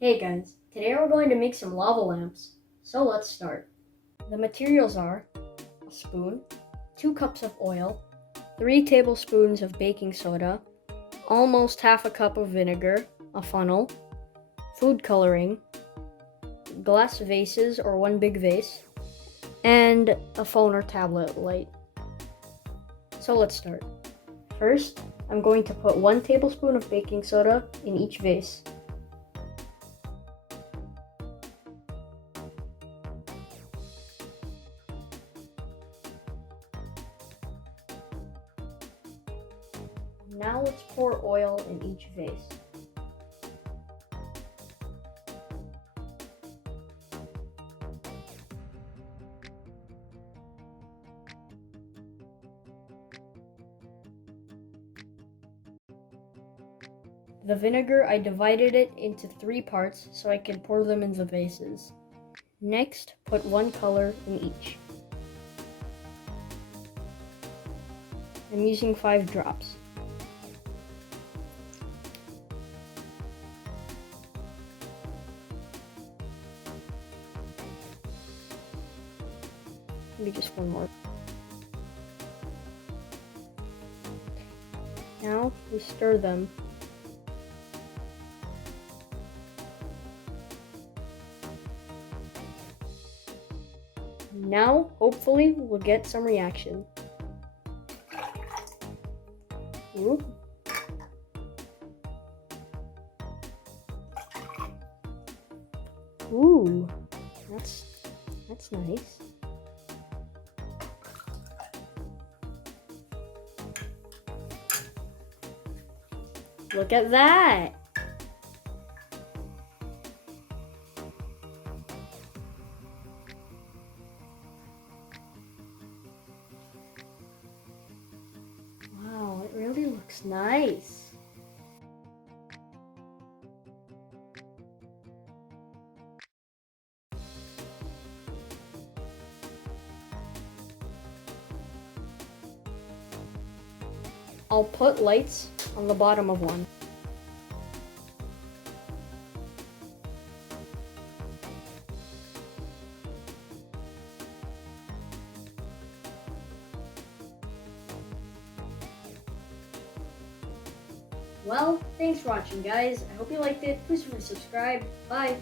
Hey guys, today we're going to make some lava lamps. So let's start. The materials are a spoon, 2 cups of oil, 3 tablespoons of baking soda, almost half a cup of vinegar, a funnel, food coloring, glass vases or one big vase, and a phone or tablet light. So let's start. First, I'm going to put 1 tablespoon of baking soda in each vase. Now let's pour oil in each vase. The vinegar, I divided it into 3 parts so I can pour them in the vases. Next, put 1 color in each. I'm using 5 drops. Maybe just 1 more. Now we stir them. Now, hopefully, we'll get some reaction. Ooh. Ooh, that's nice. Look at that! Wow, it really looks nice. I'll put lights on the bottom of one. Well, thanks for watching, guys. I hope you liked it. Please subscribe. Bye.